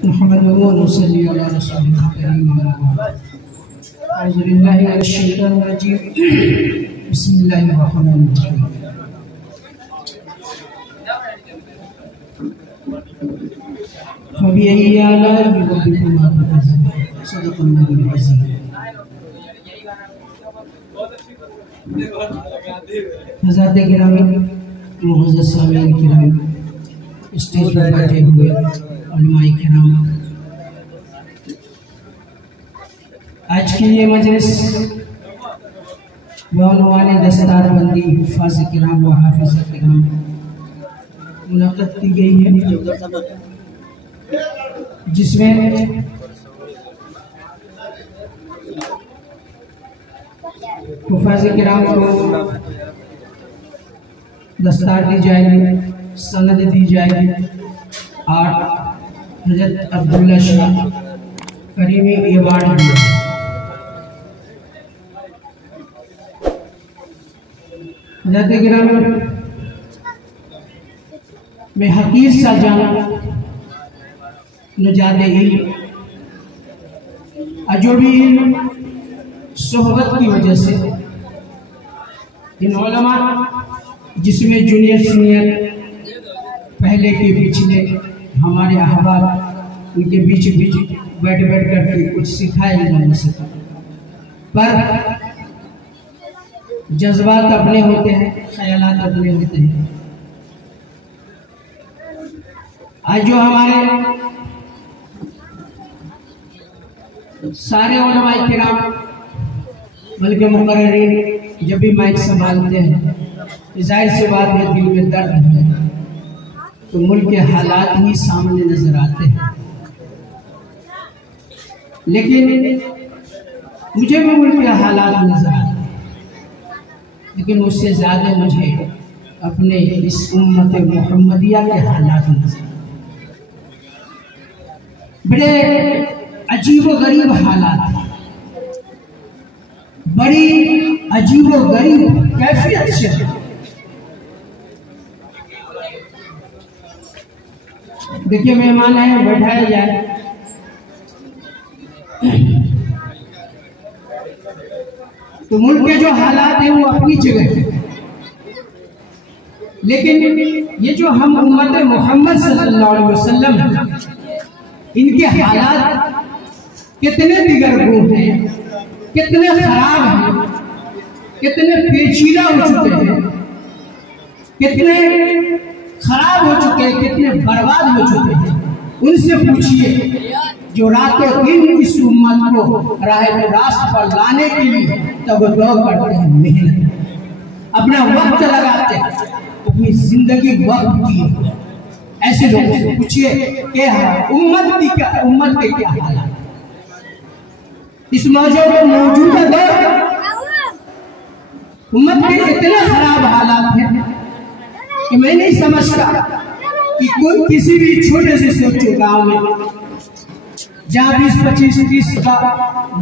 मुहम्मदुर रसूलुल्लाह अला रसूलिल करीम अऊज़ु बिल्लाहि मिनश शैतानिर रजीम बिस्मिल्लाहिर रहमानिर रहीम। फबिअय्यि आलाइ रब्बिकुमा तुकज़्ज़िबान सदक़ल्लाहुल अज़ीम। हज़रात गिरामी मुअज़्ज़ज़ सामीईन किराम, स्टेज पर बैठे हुए उलमाए किराम, आज की ये मजलिस वाने दस्तारबंदी हुफ़ाज़ किराम व हाफ़िज़ किराम मुनक़्क़द की गई है, जिसमें हुफ़ाज़ किराम को दस्तार दी जाएगी, सनद दी जाएगी और हज़रत अब्दुल्ला शाह करीमी अवार्ड दिया। हज़रत गिरामी में हकीर सा जाना नजादे अजोबी सोहबत की वजह से इन उलमा, जिसमें जूनियर सीनियर पहले के पिछले हमारे अहबाब, उनके बीच बैठ करके कुछ सिखाया नहीं सका, पर जज्बात अपने होते हैं, ख्यालात अपने होते हैं। आज जो हमारे सारे उलमाए किराम बल्कि मुकर्रिरीन जब भी माइक संभालते हैं, जाहिर सी बात है दिल में दर्द है, तो मुल्क के हालात ही सामने नजर आते हैं। लेकिन मुझे भी मुल्क के हालात नजर आते हैं, लेकिन उससे ज्यादा मुझे अपने इस उम्मत मोहम्मदिया के हालात नजर आते हैं। बड़े अजीबो गरीब हालात, बड़ी अजीबो गरीब कैफियत से देखिए मेहमान है, बैठाया जाए। तो मुल्क के जो हालात हैं वो अपनी जगह है, लेकिन ये जो हम उम्मत मोहम्मद सल्लल्लाहु अलैहि वसल्लम इनके हालात कितने दिगरगू हैं, कितने खराब हैं, कितने पेचीदा हो चुके हैं, कितने खराब हो चुके हैं, कितने बर्बाद हो चुके हैं। उनसे पूछिए जो रातों दिन इस उम्मत को रास्त पर लाने के लिए तब दो करते हैं, मेहनत अपना वक्त लगाते हैं, अपनी जिंदगी वक्त की। ऐसे लोगों से पूछिए कि उम्मत के क्या हालात, इस मौजूदा दौर उम्मत के इतने खराब हालात हैं कि मैं नहीं समझता कि कोई किसी भी छोटे से सोचो गांव में जहाँ 20-25-30 का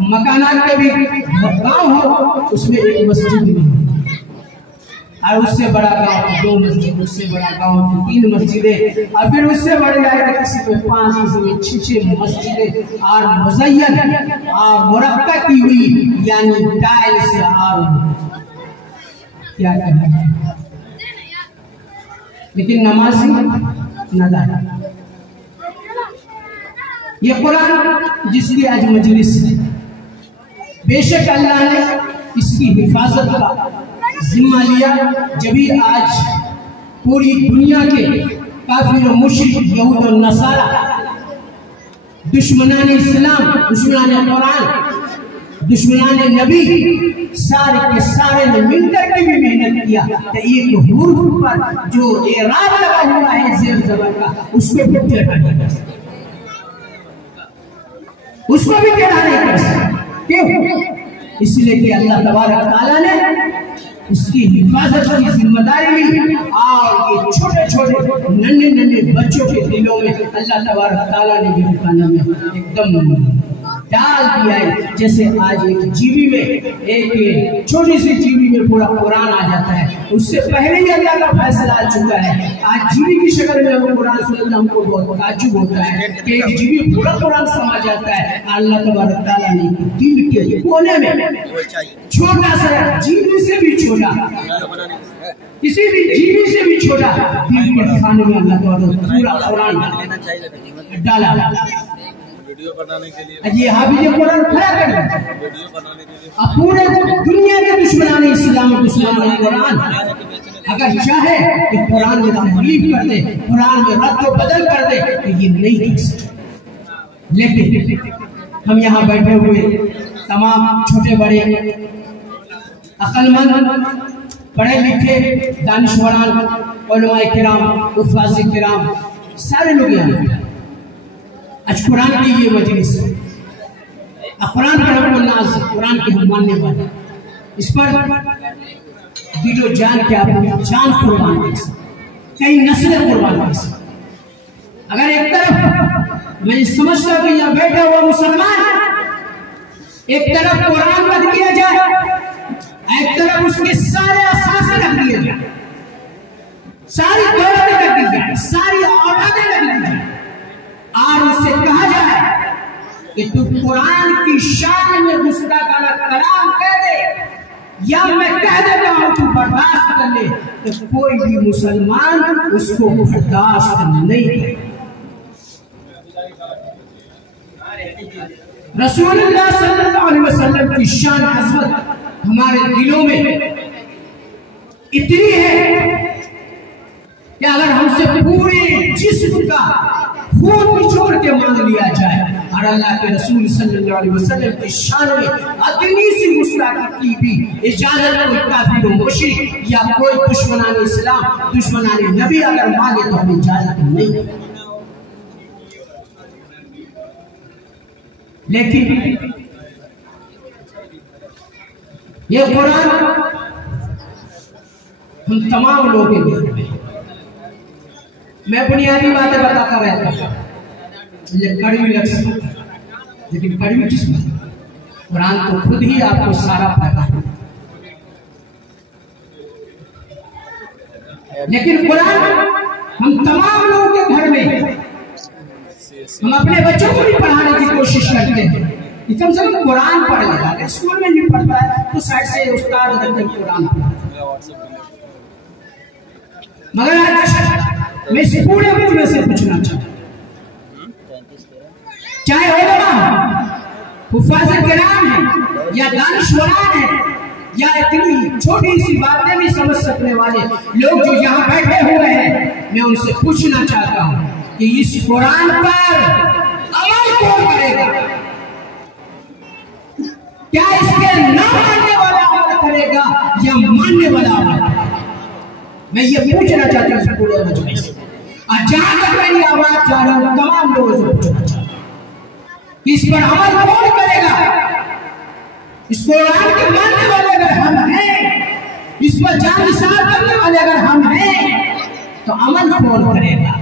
मकानात के भी गांव हो, उसमें एक मस्जिद नहीं, और उससे बड़ा गांव 2 मस्जिद, उससे बड़ा गांव 3 मस्जिदें, और फिर उससे बड़े जाएगा किसी में 5, किसी में 6 मस्जिदें, और मुज़य्यन और मुरक्का की हुई, यानी टाइल्स और क्या कहना है। लेकिन नमाजी नदान, ये कुरान जिसकी आज मजलिस है, बेशक अल्लाह ने इसकी हिफाजत का जिम्मा लिया। जब भी आज पूरी दुनिया के काफिर और मुशरिक, यहूद और नसारा, दुश्मनान इस्लाम, दुश्मनान कुरान, दुश्मनान नबी, सारे के सारे ने मिलकर के भी मेहनत किया, तो एक हुर्फ पर जो एराब लगा हुआ है जेर ज़बर का, उसको भी टेढ़ा नहीं कर सकते, उसको भी टेढ़ा नहीं कर सकते। क्यों? इसलिए कि अल्लाह तबारक तआला ने उसकी हिफाजत की जिम्मेदारी ली, और ये छोटे छोटे नन्हे बच्चों के दिलों में अल्लाह तबारक तआला ने भी एकदम डाल दिया है। जैसे आज एक जीबी में, एक छोटी सी जीबी में पूरा कुरान आ जाता है, उससे पहले ही अल्लाह का फैसला आ चुका है। आज जीबी की शक्ल में हम कुरान सुनते हमको बहुत ताज्जुब होता है कि एक जीबी पूरा कुरान समा जाता है। अल्लाह तबारक तआला ने दिल के कोने में छोटा सा, जीबी से भी छोटा, किसी भी जीबी से भी छोटा दिल के खाने में अल्लाह तबारक पूरा कुरान डाला। वीडियो बनाने के लिए ये हाफिज कुरान खड़ा कर वीडियो बनाने के लिए अब पूरे दुनिया के दुश्मनान इस्लाम, दुश्मनान कुरान अगर चाहे कि कुरान में तकलीफ कर दे, कुरान में रद्द बदल कर दे, तो ये नहीं कर सकते। लेकिन हम यहाँ बैठे हुए तमाम छोटे बड़े अक्लमंद, पढ़े लिखे, दानिशवरान, उलमाए किराम, उफाज़ किराम, सारे लोग यहाँ आज कुरान की ये मजलिस, कुरान पर हम नाज, कुरान के हम मानने वाले, इस पर दिलो जान के अपनी जान कुर्बान कर सकते, कई नस्लें कुर्बान कर सकते। अगर एक तरफ मैं समझता हूँ कि यहाँ बैठा हुआ मुसलमान, एक तरफ कुरान रख दिया जाए, एक तरफ उसके सारे असासे रख दिए जाए, सारी दौलतें रख दी जाए, सारी औलादें रख दी जाए, और उससे कहा जाए कि तू कुरान की शान में गुस्ताखाना कलाम कह दे या मैं कह देता हूं तू बर्दाश्त कर ले, तो कोई भी मुसलमान उसको बर्दाश्त नहीं करे। रसूलुल्लाह सल्लल्लाहु अलैहि वसल्लम की शान अज़मत हमारे दिलों में इतनी है कि अगर हमसे पूरे जिस्म का खून निचोड़ के मांग लिया जाए और अल्लाह के रसूल सल्लल्लाहु अलैहि वसल्लम की शान में अदनी सी गुस्ताखी की भी इजाजत कोई काफिर व मुशरिक या कोई दुश्मनान इस्लाम, दुश्मनान नबी अगर मांगे तो हमें इजाजत नहीं। लेकिन ये कुरान हम तमाम लोगों के घर में, मैं बुनियादी बातें बताता रहता हूं, मुझे कड़वी लग सकती है, लेकिन कड़वी किस बात? कुरान तो खुद ही आपको सारा पता है। लेकिन कुरान हम तमाम लोगों के घर में, हम अपने बच्चों को भी पढ़ाने की कोशिश करते हैं कि कम से कम कुरान पढ़ लेगा। अगर स्कूल में नहीं पढ़ता है तो साइड से उस्ताद कुरान पढ़ा। मगर आज मैं इस पूरे में से पूछना चाहता हूं, चाहे उलमा, हुफ़ाज़ किराम है या दानिशवरान है या इतनी छोटी सी बातें भी समझ सकने वाले लोग जो यहाँ बैठे हुए हैं, मैं उनसे पूछना चाहता हूँ कि इस कुरान पर अमल कौन करेगा? क्या इसके न मानने वाला अमल करेगा या मानने वाला अमल? मैं ये पूछना चाहता हूँ पूरे मजलिस से, और जहां तक मेरी आवाज जा रही हूँ तमाम लोगों से पूछना चाहता हूँ इस पर अमल कौन करेगा? इस कुरान के मानने वाले अगर हम हैं, इस पर जान निसार करने वाले अगर हम हैं, तो अमल कौन करेगा?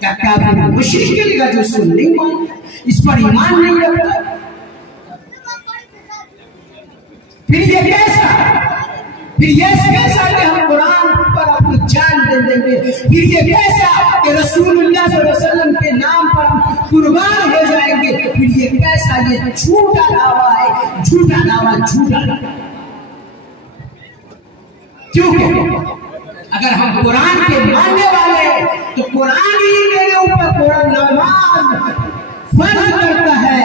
क्या काफिर मुशरिक करेगा जो इसको नहीं मानता, इस पर ईमान नहीं रखता? फिर ये कैसा कि हम कुरान पर अपनी जान दे देंगे? फिर ये कैसा कि रसूलुल्लाह सल्लल्लाहु अलैहि वसल्लम के नाम पर हम कुर्बान हो जाएंगे? फिर ये कैसा? ये झूठा दावा है, झूठा दावा, झूठा दावा। क्योंकि अगर हम कुरान के मानने वाले हैं तो कुरान ही मेरे ऊपर कुरान नमाज फर्ज करता है,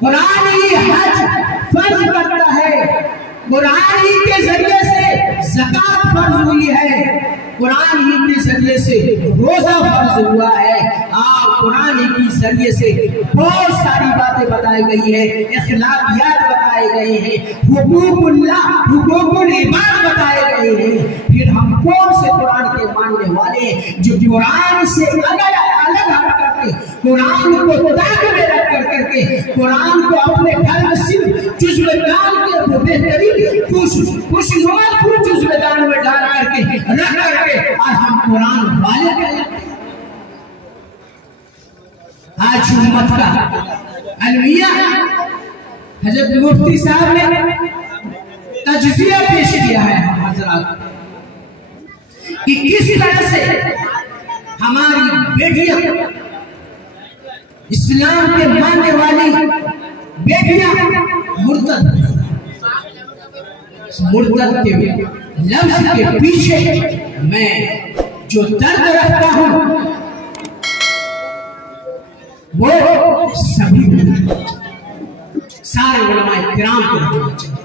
कुरान ही हज फर्ज करता है, कुरान ही के जरिए से ज़कात फर्ज हुई है, कुरान ही के जरिए से रोजा फर्ज हुआ है, कुरान ही के जरिए से बहुत सारी बातें बताई गई है, इखलाकियात बताए गए हैं, हुकूकुल्लाह, हुकूकुल इबाद बताए गए हैं। फिर हम कौन से कुरान के मानने वाले जो कुरान से अलग हट करके, कुरान को ताक में रख करके, कुरान को अपने घर में सिर्फ जुज़्वेदान के बेहतरीन खुशनुमा जुज़्वेदान में डाल करके रख करके और हम कुरान वाले कहलाते हैं। आज उम्मत का अलमिया हजरत मुफ्ती साहब ने तजज़िया पेश किया है हजरत कि किस तरह से हमारी बेटियां, इस्लाम के मानने वाली बेटियां मुर्तद के लफ्ज के पीछे मैं जो दर्द रखता हूं वो सभी सारे उलमा किराम को रखना चाहिए,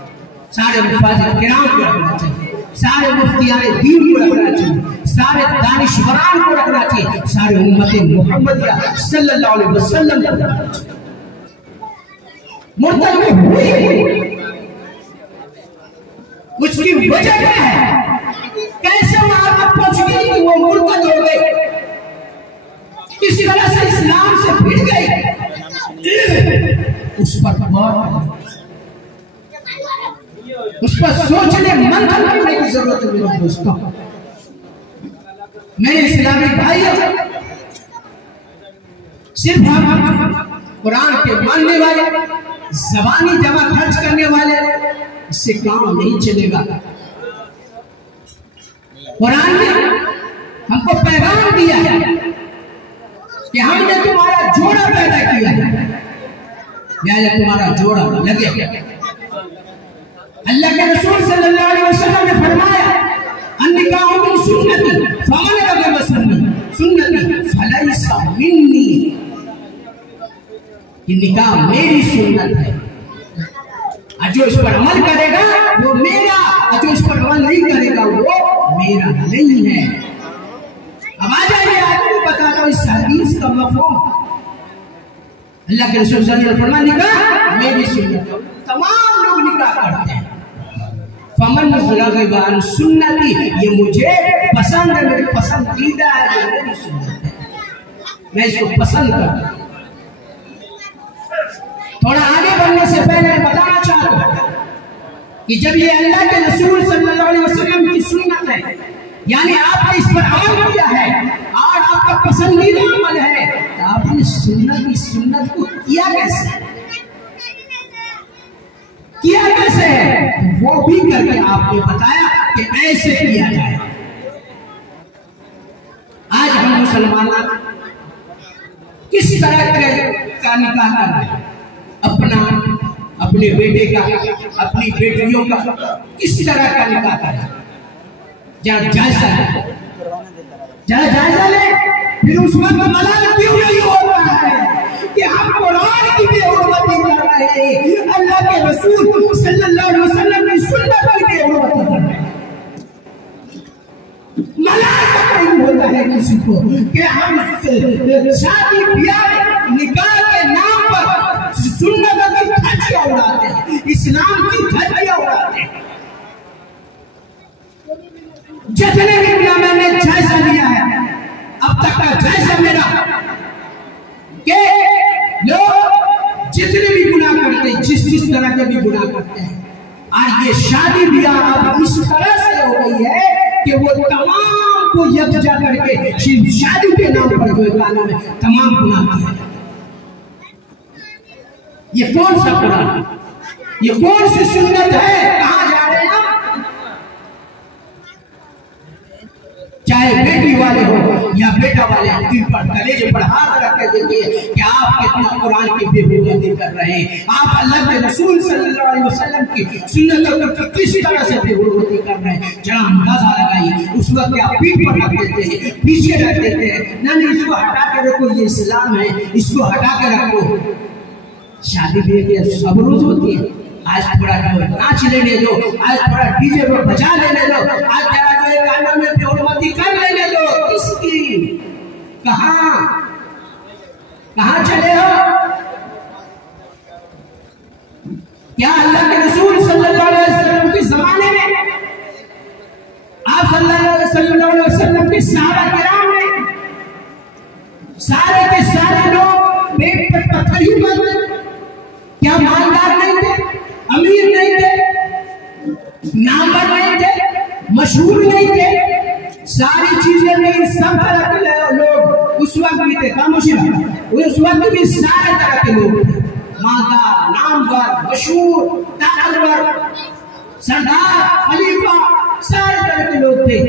सारे मुफासिर किराम को रखना चाहिए, सारे मुफ्तियाने दीन को रखना चाहिए, सारे दानिशवरान को रखना चाहिए, सारे उम्मत मुहम्मदिया सल्लल्लाहु अलैहि वसल्लम को रखना चाहिए। मुर्तद में हुई उसकी वजह क्या है? कैसे वहां तक पहुंच गई कि वो मुर्तद हो गई, किसी तरह से इस्लाम से भिड़ गई। उस पर गौर, उस पर सोचने मंथन करने की जरूरत है मेरे दोस्तों, मेरे इस्लामी भाइयों। सिर्फ हम कुरान के मानने वाले, ज़बानी जमा खर्च करने वाले, इससे काम नहीं चलेगा। कुरान ने हमको पैगाम दिया है कि हमने तुम्हारा जोड़ा पैदा किया है, लिहाजा तुम्हारा जोड़ा लगे। अल्लाह के रसूल सल्लल्लाहु अलैहि वसल्लम ने फरमाया, अन्निकाहु मिन सुन्नती फमन रग़िब सुन्नती फलैसा मिन्नी, कि निकाह मेरी सुन्नत है, जो इस पर अमल करेगा वो मेरा, और जो इस पर अमल नहीं करेगा वो मेरा नहीं है। अब आ जाइए आगे बताता हूं इस हदीस का मफ़हूम। अल्लाह के रसूल सल्लल्लाहु अलैहि वसल्लम ने कहा मेरी सुन्नत, तमाम लोग निकाह करते हैं। फमन रग़िब अन सुन्नती, ये मुझे पसंद है, मेरी पसंदीदा है, जो मेरी सुन्नत है, मैं इसको पसंद करता हूं। थोड़ा आगे बढ़ने से पहले मैं बताना चाहता हूं कि जब ये अल्लाह के रसूल सल्लल्लाहु अलैहि वसल्लम की सुन्नत है, यानी आपने इस पर अमल किया है और आपका पसंदीदा अमल है, तो आपने सुन्नत को किया कैसे है, तो वो भी करके आपने बताया कि ऐसे किया जाए। आज हम मुसलमान किस तरह का निकाह कर रहे हैं, अपने बेटे का, अपनी बेटियों का किस तरह का निकाह कर रहे हैं, जरा जायजा ले। फिर उस वक्त मलाल क्यों नहीं हो रहा है कि हम कुरान की बेहुरमती कर रहे हैं, अल्लाह के रसूल सल्लल्लाहु अलैहि वसल्लम की सुन्नत की बेहुरमती कर रहे हैं। मलाल नहीं होता है किसी को कि हम शादी ब्याह निकाह के नाम पर सुन्नत की धज्जियां उड़ाते हैं, इस्लाम की धज्जियां उड़ाते हैं। जितने भी गुनाह मैंने जायजा लिया है, अब तक का जायजा मेरा, कि लोग जितने भी गुनाह करते हैं, जिस तरह के भी गुनाह करते हैं, और ये शादी ब्याह अब इस तरह से हो गई है कि वो तमाम को यकजा करके शादी के नाम पर जो कानून है तमाम गुनाह किया। ये कौन सा कुरान, ये कौन सी सुन्नत है, कहां जा रहे हैं हम? चाहे बेटी वाले हो या बेटा वाले, दिल पर कलेजे पर हाथ रख के देखिए कि आप कितना कुरान की बेहुरमती कर रहे हैं, आप अल्लाह के रसूल सल्लल्लाहु अलैहि वसल्लम की सुन्नत को किसी तरह से बेहुरमती कर रहे हैं। जरा अंदाजा लगाइए, उस वक्त आप पीठ पर रख देते हैं, पीछे रख देते हैं, नहीं इसको हटा के रखो, ये इस्लाम है, इसको हटा के रखो। शादी ब्याह की सब रोज होती है, आज थोड़ा जो नाच लेने दो, आज थोड़ा डीजे पर बजा लेने दो, आज जरा जो है गाना में बेहुरमती कर लेने दो। किसकी, कहां चले हो? क्या अल्लाह के रसूल सल्लल्लाहु अलैहि वसल्लम के जमाने में, आप सल्लल्लाहु अलैहि वसल्लम के सहाबा किराम में सारे के सारे लोग पेट पे पत्थर ही मारते? क्या मालदार नहीं थे, अमीर नहीं थे, नामवर नहीं थे, मशहूर नहीं थे, सारी चीजें नहीं, सब तरह के लोग उस वक्त भी थे, खामोशी, उस वक्त भी सारे तरह के लोग थे। मालदार, नामवर, मशहूर, ताकतवर, सरदार, खलीफा, सारे तरह के लोग थे।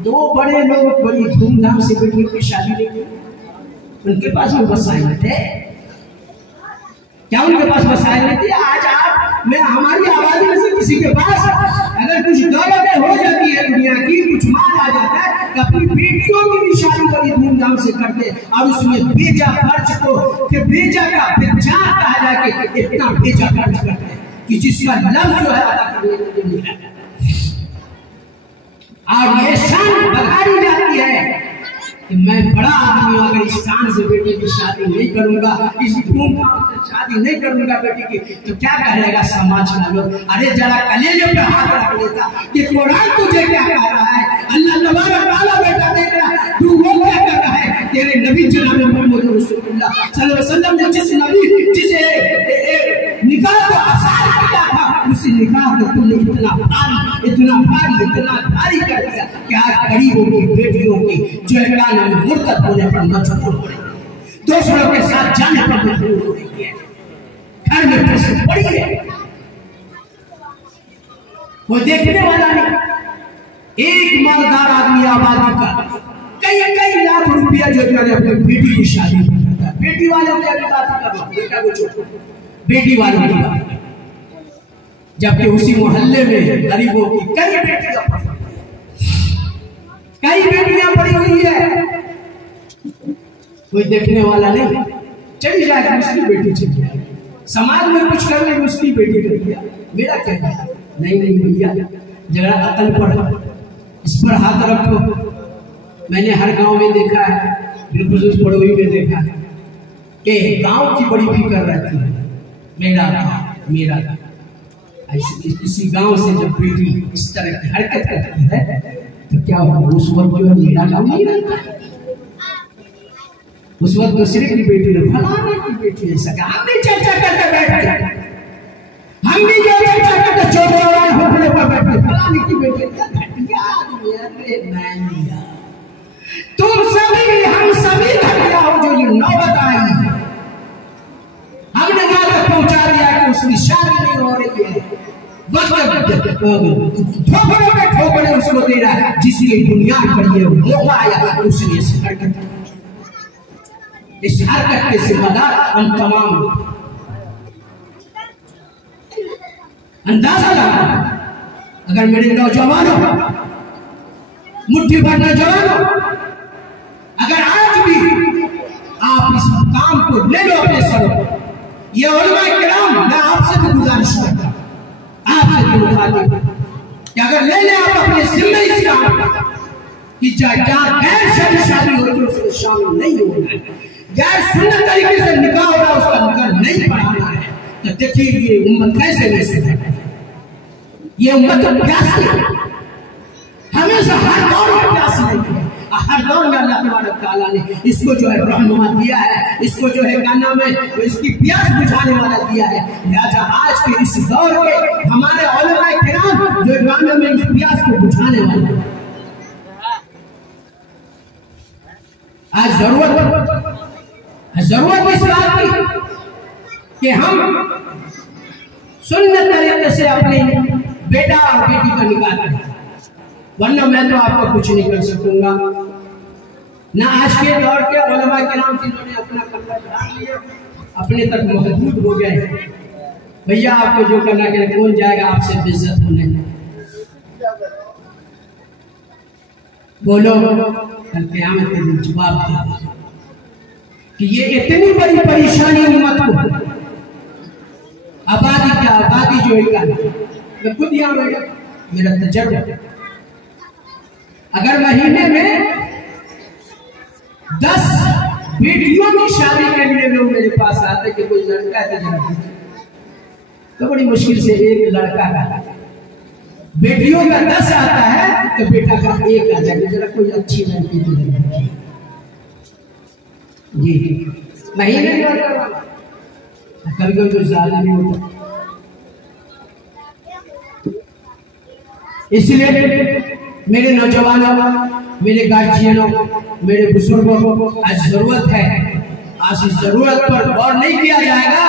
दो बड़े लोग बड़ी धूमधाम से बेटी की शादी नहीं की। उनके पास वो वसाइल थे क्या? उनके पास वसाइल नहीं थे? आज आप मैं हमारी आबादी में से किसी के पास अगर कुछ दौलतें हो जाती है दुनिया की, कुछ माल आ जाता है तो अपनी बेटियों की भी शादी बड़ी धूमधाम से करते और उसमें बेजा खर्च को कि बेजा का बेचा कहा जाके इतना बेजा खर्च करते हैं कि जिसका लफ्ज जो है अदा करने के लिए नहीं है। और ये शान बढ़ाई जाती है कि मैं बड़ा आदमी हूं, अगर इस शान से बेटी की शादी नहीं करूंगा, इस धूमधाम से शादी नहीं करूंगा बेटी की, तो क्या कहेगा समाज का लोग? अरे जरा कलेजे पे हाथ रख लेता कि कुरान तुझे क्या कह रहा है, अल्लाह तबारक तआला बेटा देख रहा है, तू वो क्या कर रहा है? तेरे नबी जनाब मोहम्मद रसूलुल्लाह सल्लल्लाहु अलैहि वसल्लम ने जिस नबी जिसे निकाह को आसान किया था, उसी निकाह को तुमने इतना भारी कर दिया कि आज गरीबों की बेटियों की जो है मुर्तद होने पर मजबूर हो रही है, दूसरों के साथ जाने पर मजबूर हो रही है, घर में प्रेशर पड़ी है, वो देखने वाला नहीं। एक मालदार आदमी आबादी का कई लाख रुपया जो है अपनी बेटी की शादी में करता है। बेटी वालों की बात कर रहा हूं, बेटा को छोड़ो, बेटी वालों की बात। जबकि उसी मोहल्ले में गरीबों की कई बेटियां पड़ी हुई है, कोई देखने वाला नहीं। चली जाएगी उसकी बेटी, चली जाएगी, समाज में कुछ कर रही उसकी बेटी कर दिया, मेरा क्या है? नहीं भैया, जरा अकल पर इस पर हाथ रखो। मैंने हर गांव में देखा है, बिल्कुल पड़ोई में देखा है कि गांव की बड़ी फिक्र रहती है, मेरा गांव। ऐसे किसी गांव से जब बेटी इस तरह की हरकत करती है तो क्या होगा? उस वक्त जो है मेरा गांव नहीं रहता, उस वक्त तो सिर्फ की बेटी है, फलाने की बेटी है, सका हम भी चर्चा करके बैठ गए, हम भी जो चर्चा करके चौधरी होटल पर बैठे, फलाने की बेटी है। तुम सभी हम सभी घटिया हो जो ये नौबत आई, हमने वहां तक पहुंचा दिया कि उसकी शादी नहीं हो रही है, ठोकरे उसको दे रहा है, जिसकी बुनियाद पर ये मौका आया उसने इस हरकत के जिम्मेदार हम तमाम अंदाजा लगा। अगर मेरे नौजवानों, मुट्ठी भर नौजवानों, अगर आज भी आप इस काम को ले लो अपने सरों, ये उलमा किराम, मैं आपसे भी गुजारिश करता हूं, आपसे कि अगर ले ले आप अपने जिम्मे इस काम कि जहाँ गैर शरई शादी होती है उसमें शामिल नहीं होना है, गैर सुन्नत तरीके से निकाह हो रहा है उसका निकाह नहीं पढ़ाना है, तो देखिए ये उम्मत कैसे नहीं सुधरती। ये उम्मत तो प्यासी है, हमेशा हर दौर में प्यासी नहीं है, हर दौर में अल्लाह तबारक तआला ने इसको जो है रहनुमा दिया है, इसको जो है क्या नाम है, इसकी प्यास बुझाने वाला दिया है। लिहाजा आज के इस दौर के हमारे उलमा किराम जो गाने में इस प्यास को बुझाने वाले हैं। आज जरूरत इस बात की कि हम सुन्नत तरीके से अपने बेटा और बेटी का निकाह करें, वरना मैं तो आपको कुछ नहीं कर सकूंगा। ना आज के दौर के उलमा किराम जिन्होंने अपना कपड़ा ढाल लिया, अपने तक महदूद हो गए, भैया आपको जो करना है कौन जाएगा आपसे बेइज्जत होने? बोलो, कल क़यामत के दिन जवाब दे कि ये इतनी बड़ी परेशानी उम्मत को, आबादी जो है, मैं खुद यहाँ बैठा, मेरा तजर्बा, अगर महीने में 10 बेटियों की शादी के लिए लोग मेरे पास आते कि कोई लड़का है तो बड़ी मुश्किल से एक लड़का का, बेटियों का 10 आता है तो बेटा का 1 आ जाएगा, जरा कोई अच्छी लड़की की जी महीने में कभी कभी तो ज्यादा भी होता। इसलिए मेरे नौजवानों, मेरे गार्जियनों, मेरे बुजुर्गों को आज जरूरत है, आज इस जरूरत पर गौर नहीं किया जाएगा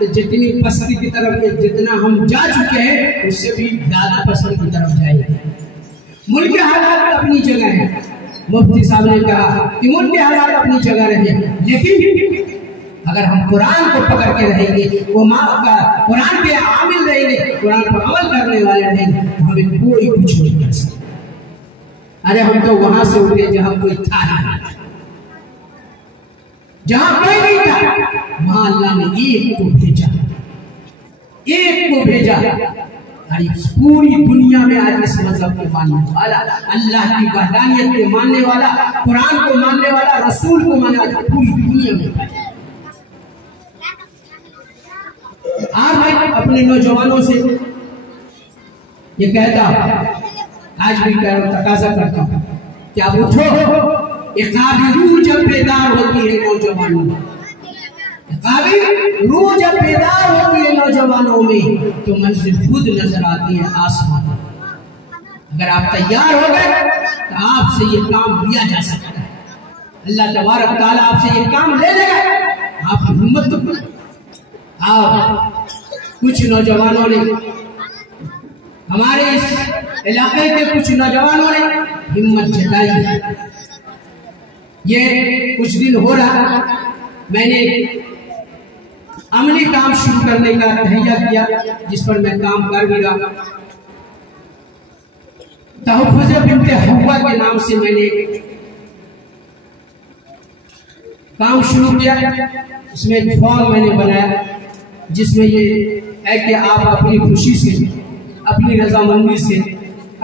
तो जितनी पस्ती की तरफ जितना हम जा चुके हैं उससे भी ज्यादा पस्ती की तरफ जाएंगे। मुल्क के हालात अपनी जगह है, मुफ्ती साहब ने कहा कि मुल्क के हालात अपनी जगह रहे, लेकिन अगर हम कुरान को पकड़ के रहेंगे, वो कुरान के आमिल रहेंगे, कुरान पर अमल करने वाले रहेंगे, तो हमें कोई कुछ नहीं कर सकता। अरे हम तो वहां से उठे जहां कोई था नहीं, जहां कोई नहीं था वहां अल्लाह ने एक को भेजा, एक को भेजा। पूरी दुनिया में आज इस मजहब को मानने वाला, अल्लाह की वहदानियत को मानने वाला, कुरान को मानने वाला, रसूल को मानने वाला पूरी दुनिया में। आज मैं अपने नौजवानों से ये कहता हूं, आज भी तकाजा करता हूं कि आप उठो, रूह जब बेदार होती है नौजवानों में, रूह जब बेदार होती है नौजवानों में तो मंजिल खुद नजर आती है आसमान। अगर आप तैयार हो गए तो आपसे ये काम लिया जा सकता है। अल्लाह तबारक ताला आपसे ये काम ले लेगा, आप हिम्मत तो। आप कुछ नौजवानों ने, हमारे इस इलाके के कुछ नौजवानों ने हिम्मत जताई है। ये कुछ दिन हो रहा मैंने अमली काम शुरू करने का तहैया किया, जिस पर मैं काम कर भी रहा। तहफ़्फ़ुज़ बिन्ते हव्वा के नाम से मैंने काम शुरू किया। इसमें एक फॉर्म मैंने बनाया जिसमें ये है कि आप अपनी खुशी से, अपनी रजामंदी से,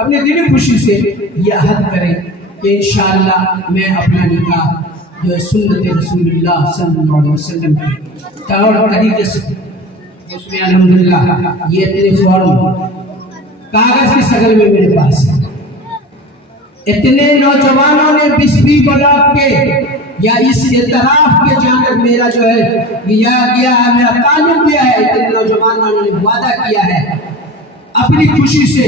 अपनी दिली खुशी से ये अहद करें कि इंशाअल्लाह मैं अपना निकाह जो है सुन्नत रसूलुल्लाह सल्लल्लाहु अलैहि वसल्लम की और तरीके से, उसमें अल्हम्दुलिल्लाह ये इतने फॉर्म कागज की शक्ल में मेरे पास है। इतने नौजवानों ने 20 ब्लॉक के या इस इतराफ के जानब मेरा जो है गया है, मेरा ताल्लुक किया है। इतने नौजवानों ने वादा किया है अपनी खुशी से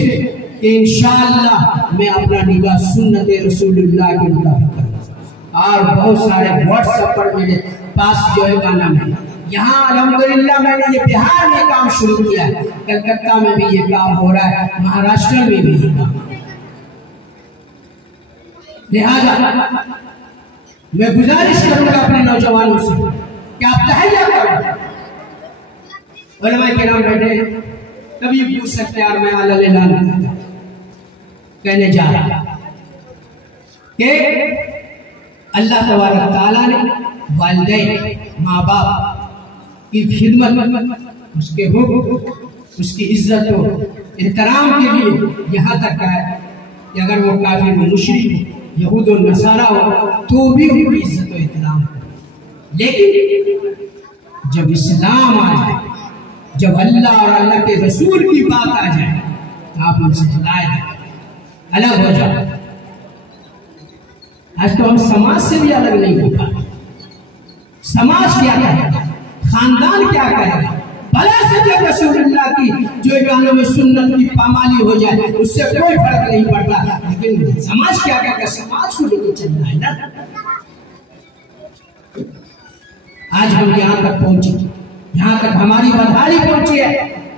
कि इंशाअल्लाह मैं अपना निकाह सुन्नत रसूलुल्लाह के मुताबिक करूंगा। और बहुत सारे व्हाट्सएप पर मेरे पास जो है गाना में, यहाँ अल्हम्दुलिल्लाह मैंने ये बिहार में काम शुरू किया है, कलकत्ता में भी ये काम हो रहा है, महाराष्ट्र में भी ये काम। लिहाजा मैं गुजारिश करूंगा अपने नौजवानों से कि आप तहैया करो। उलमा के नाम बैठे कभी पूछ सकते हैं, और मैं आला कहने जा रहा कि अल्लाह तबारक ताला ने वालिदैन माँ बाप की खिदमत, उसके हुक्म, उसकी इज्जत और एहतराम के लिए यहाँ तक है कि अगर वो काफिर मुशरिक यहूद और नसारा हो तो भी उनकी इज्जत और एहतराम हो। लेकिन जब इस्लाम आ जाए, जब अल्लाह और अल्लाह के रसूल की बात आ जाए तो आप उनसे अलग हो जाए। आज तो हम समाज से भी अलग नहीं हो पाते। समाज क्या कहेगा, खानदान क्या कहेगा, भला से जब रसूलुल्लाह की जो गानों में सुन्नत की पामाली हो जाए उससे कोई फर्क नहीं पड़ता, लेकिन समाज क्या कहेगा, समाज को लेकर चलना है ना। आज हम यहाँ तक पहुंचे, यहाँ तक हमारी बदहाली पहुंची है,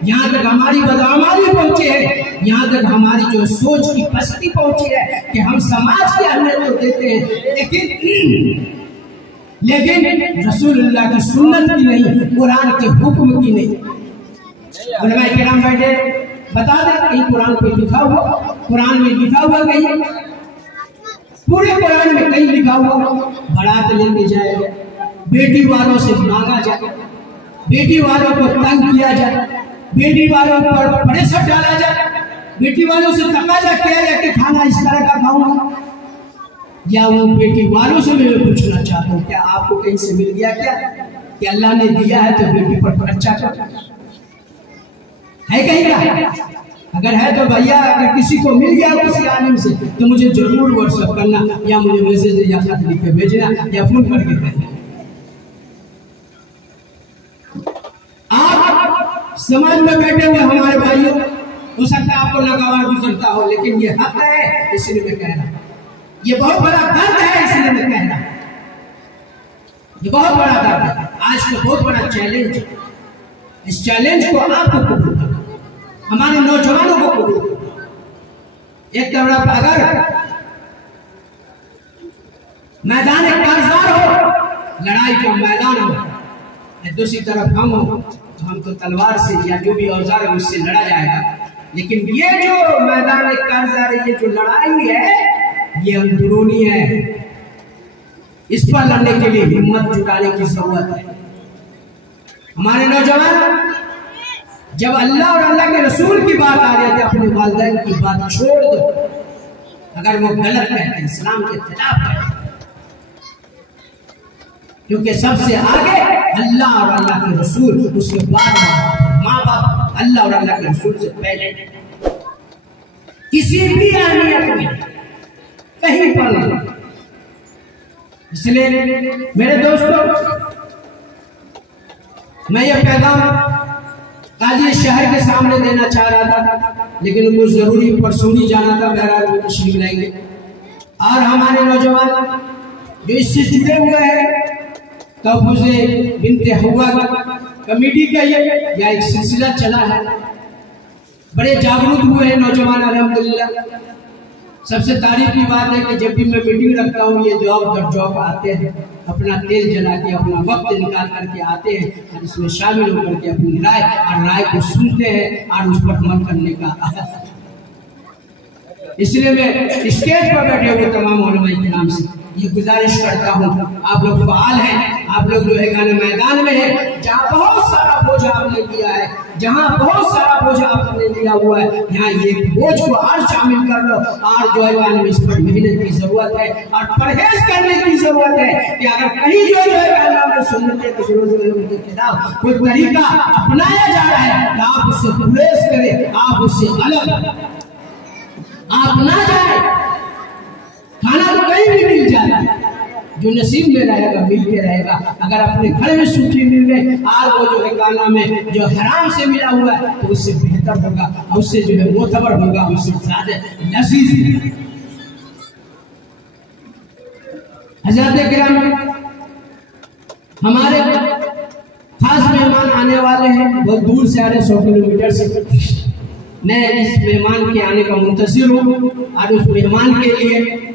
यहाँ तक हमारी बदआमाली पहुंची है, यहाँ तक हमारी जो सोच की पस्ती पहुंची है कि हम समाज की अहमियत तो देते हैं लेकिन रसूलुल्लाह की सुन्नत की नहीं, कुरान के हुक्म की नहीं। उलमा किराम बैठे बता दे कहीं कुरान पे लिखा हुआ, कुरान में लिखा हुआ कहीं, पूरे कुरान में कहीं लिखा हुआ बारात लेके जाएगा, बेटी वालों से मांगा जाए, बेटी वालों को तंग किया जाए, बेटी वालों पर प्रेशर डाला जाए, बेटी वालों से तकाजा किया जाए कि खाना इस तरह का खाऊंगा। या वो बेटी वालों से मैं पूछना चाहता हूँ, क्या आपको कहीं से मिल गया क्या कि अल्लाह ने दिया है तो बेटी पर अच्छा कर है कहीं का? अगर है तो भैया, अगर किसी को मिल गया किसी आलिम से तो मुझे जरूर व्हाट्सएप करना, या मुझे मैसेज या खत लिख के भेजना या फोन करके कहना। आप समाज में बैठे हुए हमारे भाइयों, हो सकता है आपको लगावा गुजरता हो, लेकिन ये हक है इसलिए मैं कह रहा हूं। ये बहुत बड़ा दर्द है इसलिए मैं कह रहा हूं, ये बहुत बड़ा दर्द है। आज तो बहुत बड़ा चैलेंज इस चैलेंज को आपको कबूल करना, हमारे नौजवानों को कबूल करना। एक तरफ अगर मैदान एक कारजार हो, लड़ाई का मैदान हो, दूसरी तरफ हम हो तो हम तो तलवार से या जो भी औजार है उससे लड़ा जाएगा। लेकिन ये जो मैदान एक कारजार है, ये जो लड़ाई है, ये अंदरूनी है। इस पर लड़ने के लिए हिम्मत जुटाने की जरूरत है। हमारे नौजवान जब अल्लाह और अल्लाह के रसूल की बात आ रही है, अपने वालिदैन की बात छोड़ दो। अगर वो गलत कहते हैं, इस्लाम के खिलाफ कहते हैं, क्योंकि सबसे आगे अल्लाह और अल्लाह के रसूल, उसके बाद माँ बाप, अल्लाह और अल्लाह के रसूल से पहले किसी भी अहमियत में कहीं पर नहीं। इसलिए मेरे दोस्तों, मैं ये पैगाम काजी शहर के सामने देना चाह रहा था, लेकिन उनको जरूरी परसूनी जाना था, बहरहाल वो तशरीफ लाएंगे। और हमारे नौजवान जो इससे जुड़े हुए हैं, तहफ़्फ़ुज़ बिन्ते हव्वा कमेटी का ये या एक सिलसिला चला है, बड़े जागरूक हुए हैं नौजवान अल्हम्दुलिल्लाह। सबसे तारीफ की बात है कि जब भी मैं मीटिंग रखता हूँ, ये जॉब दर जॉब आते हैं, अपना तेल जला के, अपना वक्त निकाल करके आते हैं और इसमें शामिल होकर के अपनी राय को सुनते हैं और उस पर अमल करने का। इसलिए मैं स्टेज पर बैठे हुए तमाम उलमा इकराम से ये गुजारिश करता हूँ, आप लोग फाल हैं, आप लोग जो है गाने मैदान में है, जहाँ बहुत सारा बोझ आपने लिया है, जहाँ बहुत सारा बोझ आपने लिया हुआ है, यहाँ ये बोझ को और शामिल कर लो। और जो है गाने में इस पर मेहनत की जरूरत है और परहेज करने की जरूरत है कि अगर कहीं जो है गाना सुन्नत के खिलाफ कोई तरीका अपनाया जा रहा है तो आप उससे गुरेज करें, आप उससे अलग आप ना जाए। खाना तो कहीं भी मिल जाता है, जो नसीब में रहेगा मिलते रहेगा। अगर अपने घर में सूखी मिल गए और वो जो है गाना में जो हराम से मिला हुआ है तो उससे बेहतर होगा, और उससे जो है मोतबर होगा, उससे ज्यादा लजीज। हज़रत किराम, हमारे खास मेहमान आने वाले हैं, बहुत दूर से आ रहे, 100 किलोमीटर से। मैं इस मेहमान के आने का मुंतज़िर हूँ और उस मेहमान के लिए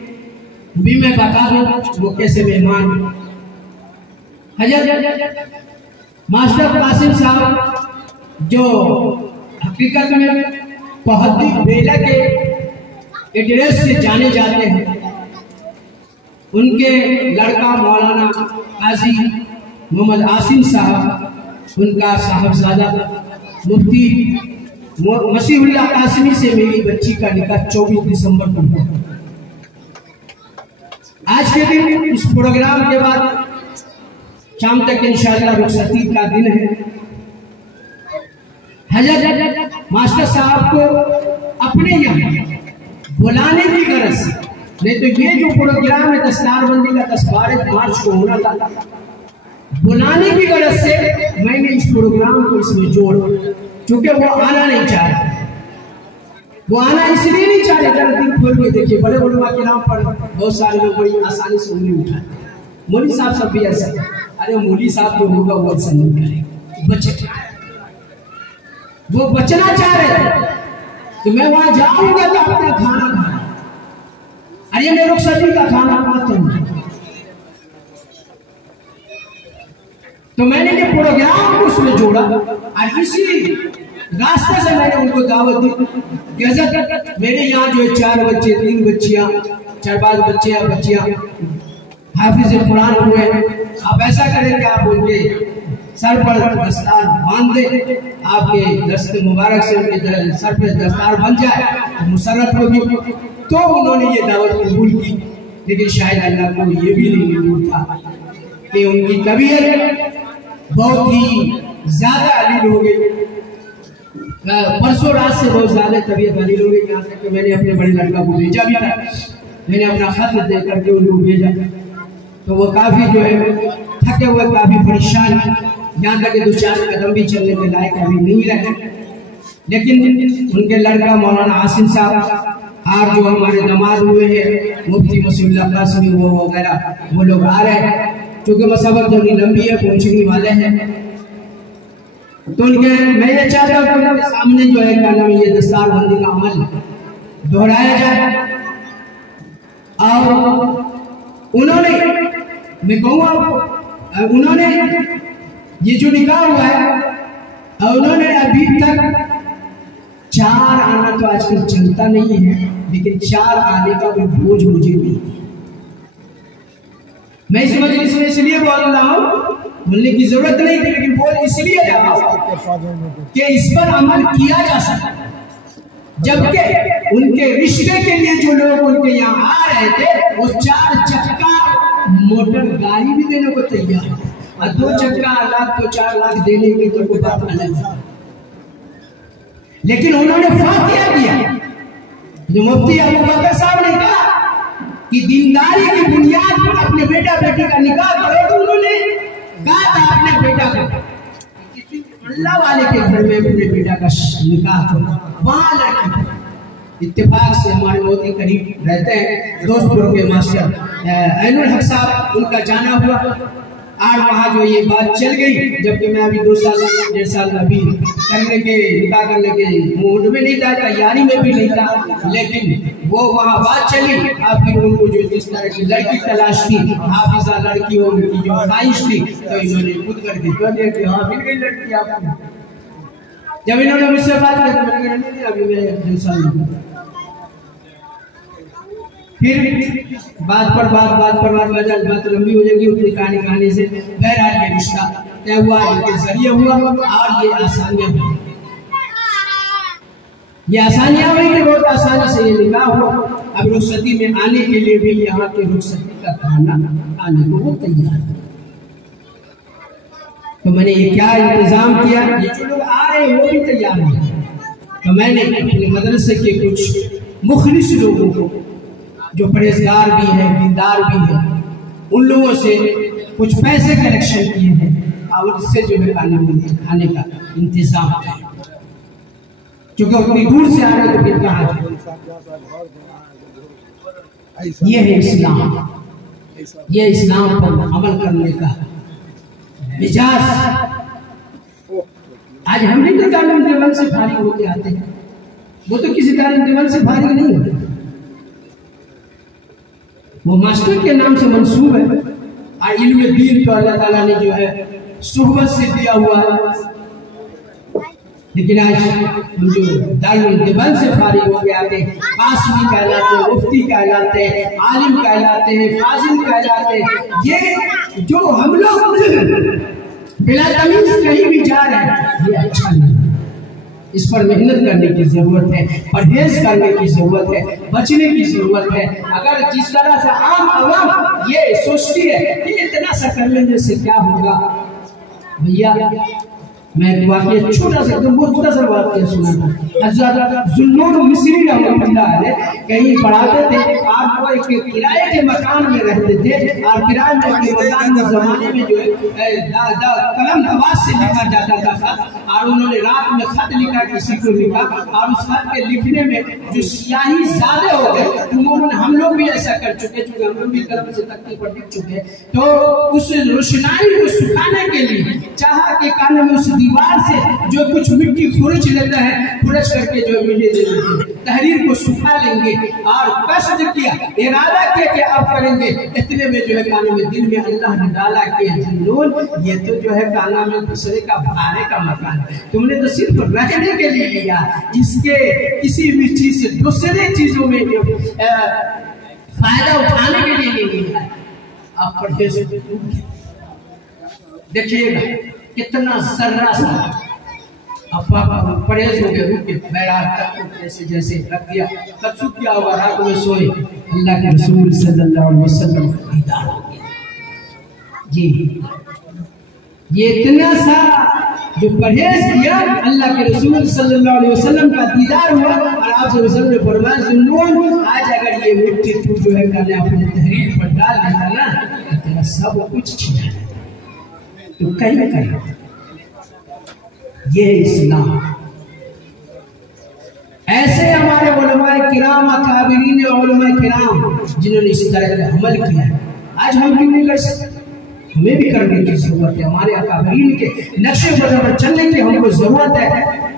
भी मैं बता दूं वो कैसे मेहमान। हज़रत मास्टर कासिम साहब जो हकीकत में पहद्दी बेला के एड्रेस से जाने जाते हैं, उनके लड़का मौलाना काजी मोहम्मद आसिम साहब, उनका साहबजादा मुफ्ती मसीहुल्लाह कासिमी से मेरी बच्ची का निकाह 24 दिसंबर को हुआ। आज के दिन इस प्रोग्राम के बाद शाम तक इंशाअल्लाह रुखसती का दिन है। हज़रत मास्टर साहब को अपने यहाँ बुलाने की गरज से, नहीं तो ये जो प्रोग्राम है दस्तारबंदी का 10-12 मार्च को होना था, बुलाने की गरज से मैंने इस प्रोग्राम को इसमें जोड़ा, क्योंकि वो आना नहीं चाह रहा। वो आना इसलिए नहीं चाह रहे, जरा दिल खोल के देखिए, बड़े उलमा के नाम पर बहुत सारे लोग बड़ी आसानी से उंगली उठाते हैं। मौली साहब सब भी ऐसा, अरे मौली साहब जो होगा वो ऐसा नहीं करेगा, बचे वो बचना चाह रहे थे। तो मैं वहां जाऊंगा तो अपना खाना खाना, अरे मैं रुखसती का खाना खाते हैं। तो मैंने ये प्रोग्राम को उसमें जोड़ा और इसी रास्ते से मैंने उनको दावत दी। मेरे यहाँ जो 4 बच्चे, 3 बच्चियां, 4-5 बच्चियां हाफिज कुरान हुए, आप ऐसा करें कि आप उनके सर पर दस्तार बांध दे, आपके दस्त मुबारक से उनके सर पर दस्तार बन जाए तो मुसर्रत होगी। तो उन्होंने ये दावत कबूल की, लेकिन शायद अल्लाह को ये भी नहीं मंजूर था कि उनकी तबीयत बहुत ही ज्यादा अलील हो गई। परसों रात से बहुत ज्यादा तबीयत अलील हो गई, यहाँ तक कि मैंने अपने बड़े लड़का को भेजा भी था, मैंने अपना खत दे करके उनको भेजा। तो वो काफी जो है थके हुए, काफी परेशान, यहाँ तक 2-4 कदम भी चलने के लायक अभी नहीं रहे। लेकिन उनके लड़का मौलाना आसिम साहब और जो हमारे दामाद हुए हैं मुफ्ती मसीहुल्लाह कासिमी वो वगैरह, वो लोग आ रहे हैं, क्योंकि मसबत थोड़ी लंबी है, पहुंचने वाले हैं। तो उनके मैं ये चाहता हूँ कि उनके सामने जो है क्या नाम ये दस्तार बंदी का अमल दोहराया जाए। और उन्होंने, मैं कहूँगा आपको, उन्होंने ये जो निकाह हुआ है उन्होंने अभी तक 4 आना तो आजकल चलता नहीं है, लेकिन 4 आने का कोई बोझ मुझे नहीं है। मैं इस मजलिस में इसलिए बोल रहा हूँ, बोलने की जरूरत नहीं थी, लेकिन बोल इसलिए रहा हूँ कि इस पर अमल किया जा सकता है। जबकि उनके रिश्ते के लिए जो लोग उनके यहाँ आ रहे थे वो 4 चक्का मोटर गाड़ी भी देने को तैयार है, और 2 चक्का लाख तो 4 लाख देने की तो कोई बात अलग है। लेकिन उन्होंने फातिया किया, जो मुफ्ती अबू बकर साहब ने कहा कि दीनदारी की बुनियाद पर अपने बेटा बेटी का निकाह करो, तो उन्होंने कहा था अपने बेटा को किसी अल्लाह वाले के घर में अपने बेटा का निकाह करो, वहां लड़की। इत्तेफाक से हमारे बहुत ही करीब रहते हैं दोस्तपुर के मास्टर ऐनुल हक साहब, उनका जाना हुआ और वहाँ जो ये बात चल गई, जबकि मैं अभी 2 साल 1.5 साल अभी करने के निकाह करने के मूड में नहीं था, तैयारी में भी नहीं था, लेकिन वो वहाँ बात चली। और फिर उनको जो जिस तरह की लड़की तलाश थी, हाफिजा लड़की हो, उनकी जो ख्वाहिश थी, तो इन्होंने खुद करके कर दिया कि हाँ मिल गई लड़की आपको। जब इन्होंने मुझसे बात की तो मैंने कहा अभी मैं 2 साल, फिर बात पर बात लंबी हो जाएगी, उतनी कहानी से बहरहाल ये रिश्ता तय हुआ, इनके जरिए हुआ और ये आसानियां हुई। ये आसानियां हुई कि बहुत आसानी से ये निकाह हुआ। अब रुखसती में आने के लिए भी यहाँ के रुखसती का खाना आने को वो तैयार है। तो मैंने ये क्या इंतजाम किया, ये जो लोग आ रहे हैं वो भी तैयार है। तो मैंने अपने मदरसे के कुछ मुखलिस लोगों को जो परहेजगार भी हैं, दीनदार भी हैं, उन लोगों से कुछ पैसे कलेक्शन किए हैं और उससे जो है खाने का इंतजाम है। क्योंकि उतनी दूर से आ रहे तो फिर कहाँ जाए। ये है इस्लाम, ये इस्लाम पर अमल करने का मिजाज। आज हम भी तो तालीम देवन से फारिग होके आते हैं, वो तो किसी तालीम देवन से फारिग नहीं होते, वो मास्टर के नाम से मंसूब है। और इल्म दीन को अल्लाह ताला ने जो है सुहबत से दिया हुआ है। लेकिन आज हम जो दारुल देवबंद से फारिग हो गए आते हैं, कासमी कहलाते हैं, मुफ्ती कहलाते हैं, आलिम कहलाते हैं, फाजिल कहलाते हैं, ये जो हम लोग बिला तमीज कहीं भी जा रहे हैं, ये अच्छा नहीं है। इस पर मेहनत करने की जरूरत है, परहेज करने की जरूरत है, बचने की जरूरत है। अगर जिस तरह से आम आवाम ये सोचती है कि इतना सा कर लेने से क्या होगा, भैया मैं एक वाकया छोटा सा वाकया सुना था। हज़रत ज़ुन्नून मिस्री रहमतुल्लाह अलैह कहीं पढ़ाते थे और वो एक किराए के मकान में रहते थे, और किराए के मकान के जमाने में जो है कलम दवात से लिखा जाता था खत, और उन्होंने रात में खत लिखा, किसी को लिखा, और उस खत के लिखने में जो स्याही ज्यादा हो गए, उन्होंने हम लोग भी ऐसा कर चुके, चूंकि हम लोग भी कलम से तख्ती पर लिख चुके, तो उस रोशनाई को सुखाने के लिए चाहा के कान में उस दीवार से जो कुछ मिट्टी खुरच लेता है, खुरच करके जो मिट्टी दे देते हैं, तहरीर को सुखा लेंगे, और कष्ट किया, इरादा किया कि अब करेंगे, इतने में जो है कान में दिल में अल्लाह ने डाला कि जुनून, ये तो जो है काना में दूसरे का भारे का मकान है, तुमने तो सिर्फ रहने के लिए लिया, इसके किसी भी चीज से दूसरे चीजों में जो फायदा उठाने के लिए नहीं लिया है। आप परहेज देखिएगा कितना जर्रा सा परहेज हो गए, रुक के बैरात जैसे जैसे रख दिया, कब सुख क्या होगा, रात में सोए, अल्लाह के रसूल सल्लल्लाहु अलैहि वसल्लम का दीदार हो गया। जी ये इतना सा जो परहेज किया, अल्लाह के रसूल सल्लल्लाहु अलैहि वसल्लम का दीदार हुआ, और आप वसल्लम ने फरमाया ज़ुन्नून, आज अगर ये मिट्टी तू जो है मैंने अपने तहरीर पर डाल देता ना, तो तेरा सब कुछ छिना तो कहीं कहीं। ये इस्लाम, ऐसे हमारे उलमाए किराम अकाबिरीन उलमाए किराम जिन्होंने इस तरह का अमल किया है, आज हम क्यों नहीं कर सकते? हमें भी करने की जरूरत है। हमारे अकाबरीन के नक्शे कदम पर चलने की हमको जरूरत है।